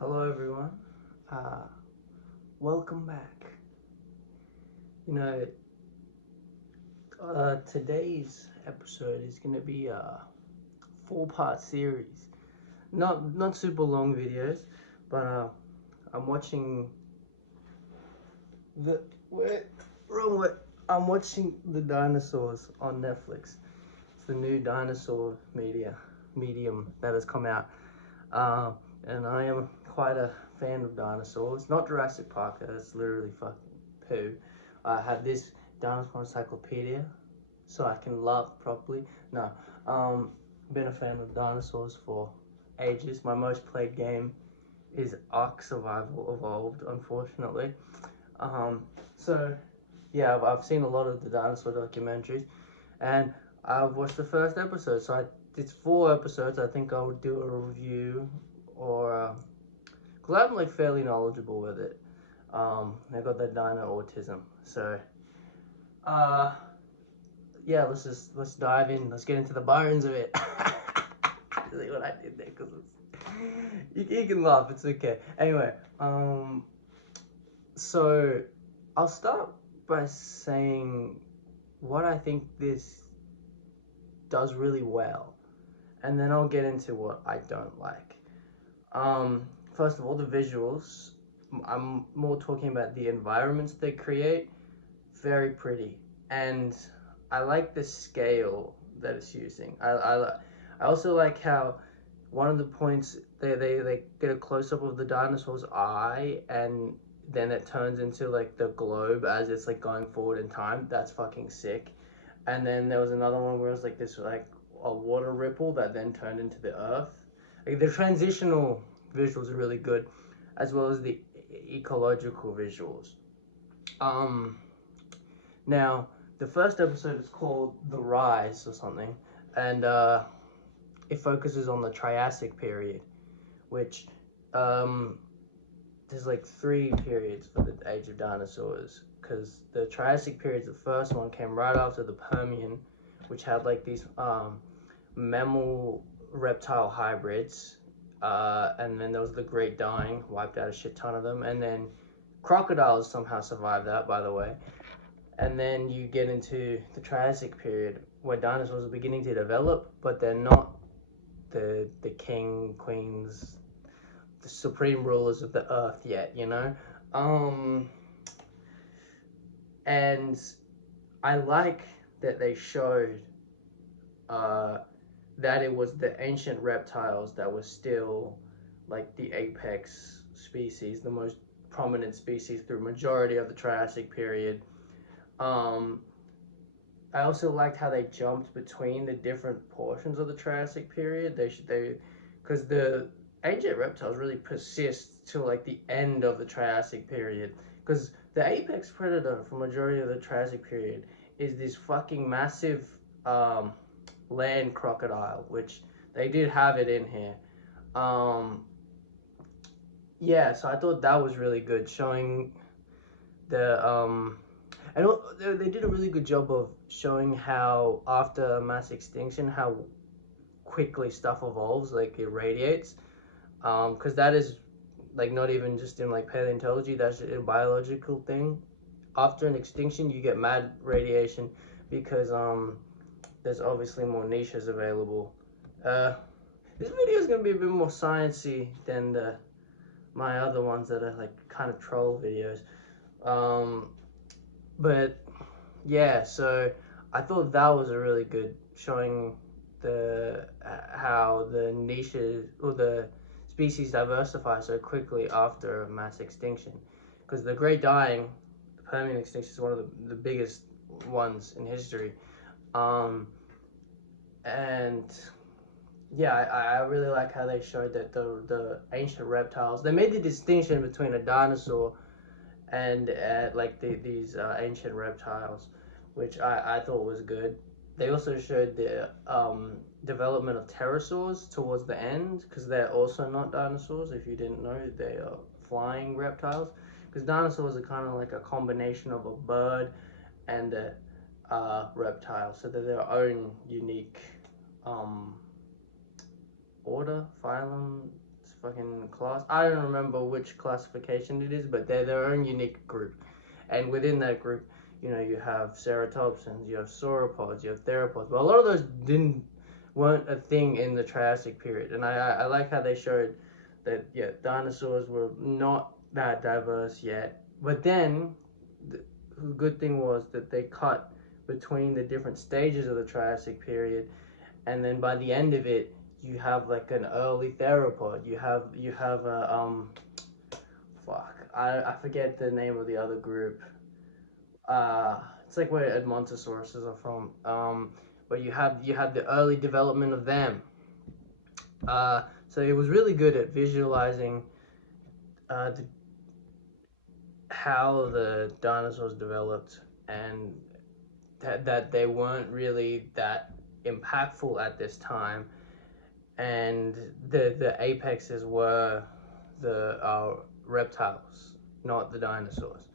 Hello, everyone. Uh, Welcome back. You know, today's episode is going to be a four-part series. Not super long videos, but I'm watching the wait, wrong way. I'm watching the Dinosaurs on Netflix. It's the new dinosaur medium that has come out, uh, and I am quite a fan of dinosaurs. Not Jurassic Park. That's literally fucking poo. I have this dinosaur encyclopedia, so I can laugh properly. No, been a fan of dinosaurs for ages. My most played game is Ark Survival Evolved, unfortunately. Um, so yeah, I've seen a lot of the dinosaur documentaries, and I've watched the first episode. So it's four episodes. I think I'll do a review, or because I'm like fairly knowledgeable with it. I got that dino autism, so uh, yeah. Let's dive in. Let's get into the bones of it. See what I did there, because you can laugh. It's okay. Anyway, so I'll start by saying what I think this does really well, and then I'll get into what I don't like. Um, First of all, the visuals. I'm more talking about the environments they create. Very pretty, and I like the scale that it's using. I also like how one of the points they get a close up of the dinosaur's eye, and then it turns into like the globe as it's like going forward in time. That's fucking sick. And then there was another one where it was like this like a water ripple that then turned into the earth. Like the transitional visuals are really good, as well as the ecological visuals. Um, Now the first episode is called The Rise or something, and it focuses on the Triassic period, which um, there's like three periods for the age of dinosaurs, because the Triassic period, the first one, came right after the Permian, which had like these mammal reptile hybrids, and then there was the Great Dying, wiped out a shit ton of them, and then crocodiles somehow survived that, by the way. And then you get into the Triassic period, where dinosaurs are beginning to develop, but they're not the king, queens, the supreme rulers of the earth yet, you know? Um, and I like that they showed uh, that it was the ancient reptiles that were still like the apex species, the most prominent species through majority of the Triassic period. Um, I also liked how they jumped between the different portions of the Triassic period. Because the ancient reptiles really persist till like the end of the Triassic period. Because the apex predator for majority of the Triassic period is this fucking massive um, land crocodile, which they did have it in here. Um, yeah, so I thought that was really good, showing the and they did a really good job of showing how after mass extinction, how quickly stuff evolves, like it radiates, because that is like not even just in like paleontology, that's a biological thing. After an extinction, you get mad radiation, because there's obviously more niches available. uh this video is gonna be a bit more sciencey than my other ones that are like kind of troll videos. um but yeah, so I thought that was a really good showing the how the niches or the species diversify so quickly after mass extinction, because the Great Dying, the Permian extinction, is one of the biggest ones in history. Um, and yeah, I really like how they showed that the ancient reptiles, they made the distinction between a dinosaur and like these ancient reptiles, which I thought was good. They also showed the development of pterosaurs towards the end, because they're also not dinosaurs. If you didn't know, they are flying reptiles. Because dinosaurs are kind of like a combination of a bird and a reptile, so they're their own unique um, order, phylum, fucking class. I don't remember which classification it is, but they're their own unique group. And within that group, you have ceratopsians, you have sauropods, you have theropods. But a lot of those weren't a thing in the Triassic period. And I like how they showed that, yeah, dinosaurs were not that diverse yet. But then the good thing was that they cut between the different stages of the Triassic period, and then by the end of it, you have like an early theropod. You have a fuck, I forget the name of the other group. It's like where Edmontosauruses are from. But you have the early development of them. So it was really good at visualizing the, how the dinosaurs developed, and that they weren't really that impactful at this time, and the apexes were the reptiles, not the dinosaurs.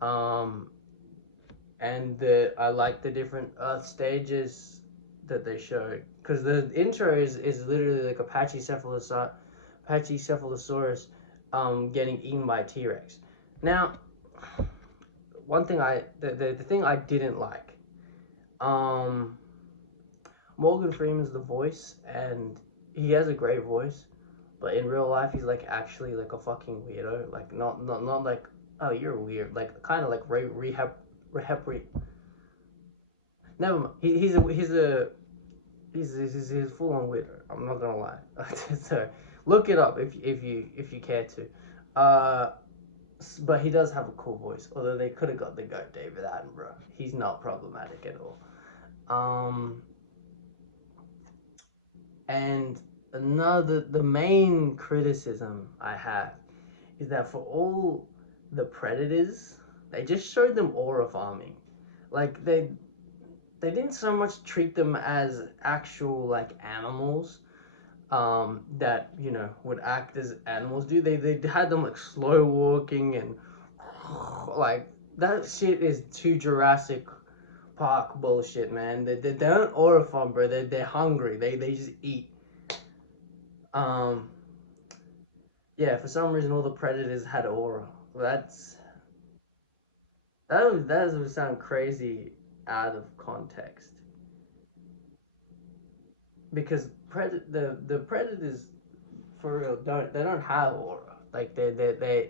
Um, and I like the different Earth stages that they showed, because the intro is literally like Pachycephalosaurus getting eaten by a T-Rex. Now, one thing the thing I didn't like, Morgan Freeman's the voice, and he has a great voice, but in real life he's like actually like a fucking weirdo. Like not like, oh, you're weird, like kind of like rehab. Never mind. He's full on weirdo. I'm not gonna lie. So look it up if you care to. But he does have a cool voice. Although they could have got the goat David Attenborough. He's not problematic at all. And the main criticism I have is that for all the predators, they just showed them aura farming. Like they didn't so much treat them as actual like animals that would act as animals do. They had them like slow walking and like that shit is too Jurassic Park bullshit, man. They don't aura farm, bro. They're hungry. They just eat. Um, yeah, for some reason all the predators had aura. That would sound crazy out of context, because the predators for real don't have aura. Like they're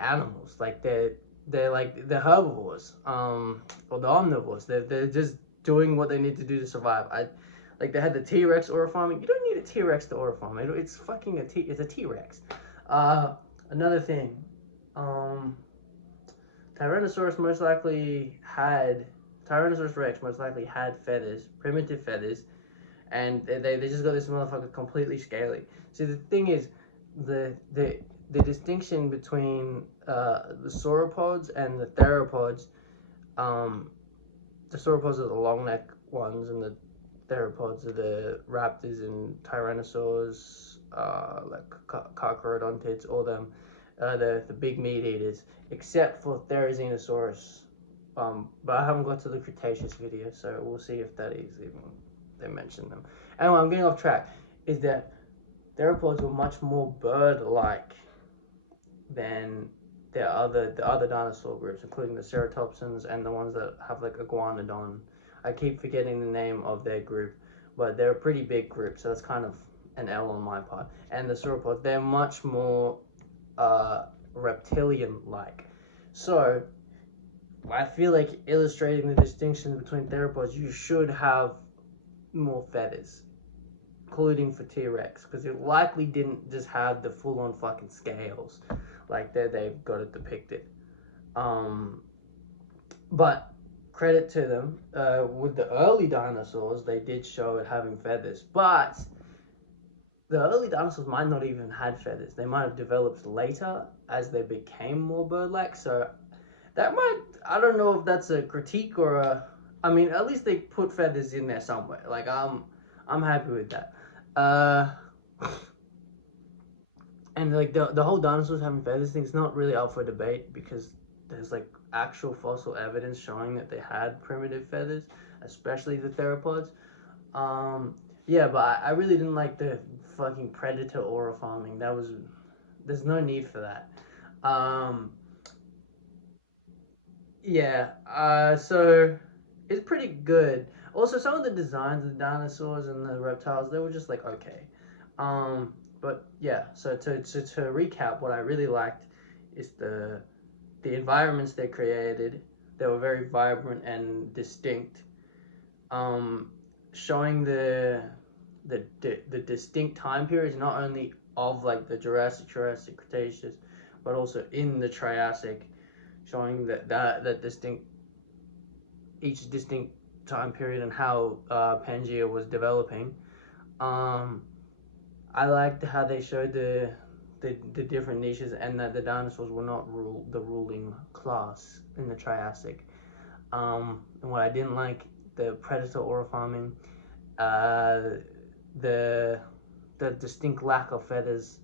animals. Like they're like the herbivores, or the omnivores. They're just doing what they need to do to survive. Like they had the T-Rex aura farming. You don't need a T-Rex to aura farm. It's fucking it's a T-Rex. Another thing, um, Tyrannosaurus most likely had Tyrannosaurus Rex most likely had feathers, primitive feathers, and they just got this motherfucker completely scaly. See, the thing is, the distinction between the sauropods and the theropods, the sauropods are the long neck ones, and the theropods are the raptors and tyrannosaurs, like carcharodontids, all them, the big meat eaters, except for Therizinosaurus. But I haven't got to the Cretaceous video, so we'll see if that is even they mention them. Anyway, I'm getting off track. Is that theropods were much more bird-like than the other dinosaur groups, including the ceratopsians and the ones that have like iguanodon. I keep forgetting the name of their group, but they're a pretty big group, so that's kind of an L on my part. And the sauropods, they're much more reptilian-like. So I feel like illustrating the distinction between theropods, you should have more feathers, including for T-Rex, because it likely didn't just have the full-on fucking scales like they've got it depicted. But credit to them, with the early dinosaurs, they did show it having feathers, but the early dinosaurs might not even had feathers. They might have developed later as they became more bird-like. So that might, I don't know if that's a critique or a, I mean, at least they put feathers in there somewhere. Like I'm happy with that. And like the whole dinosaurs having feathers thing is not really up for debate, because there's like actual fossil evidence showing that they had primitive feathers, especially the theropods. Yeah, but I really didn't like the fucking predator aura farming. There's no need for that. Um, yeah. So it's pretty good. Also, some of the designs of the dinosaurs and the reptiles, they were just like okay. Um, but yeah. So to recap, what I really liked is the environments they created. They were very vibrant and distinct. Um, Showing the distinct time periods, not only of like the Jurassic, Cretaceous, but also in the Triassic, showing that distinct each distinct time period and how Pangea was developing. Um, I liked how they showed the different niches and that the dinosaurs were not the ruling class in the Triassic. And what I didn't like, the predator aura farming, uh, the the distinct lack of feathers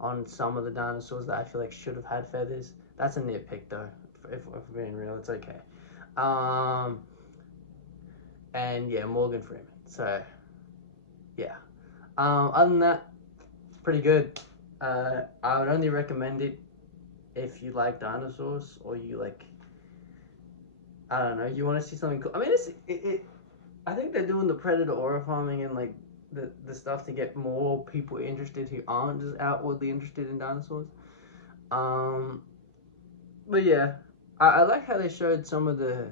on some of the dinosaurs that I feel like should have had feathers. That's a nitpick though. If being real, it's okay. Um, and yeah, Morgan Freeman. So yeah. Other than that, it's pretty good. I would only recommend it if you like dinosaurs or you like, I don't know, you want to see something cool. I mean, I think they're doing the predator aura farming and like the stuff to get more people interested who aren't just outwardly interested in dinosaurs. Um, but yeah, I like how they showed some of the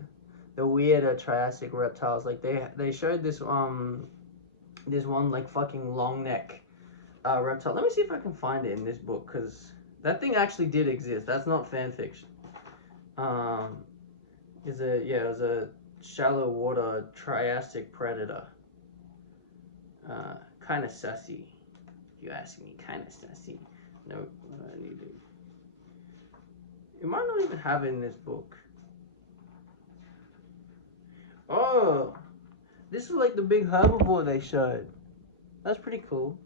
weirder Triassic reptiles. Like they showed this one like fucking long neck reptile. Let me see if I can find it in this book because that thing actually did exist. That's not fan fiction. Um, it was a shallow water Triassic predator. Kind of sussy. If you ask me, kind of sussy. No, I need to. It might not even have it in this book. Oh, this is like the big herbivore they showed. That's pretty cool.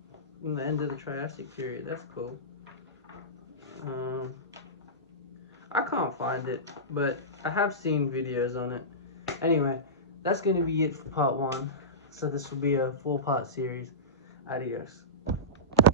In the end of the Triassic period, that's cool. Um, I can't find it, but I have seen videos on it. Anyway, that's gonna be it for part one. So this will be a 4-part series. Adios.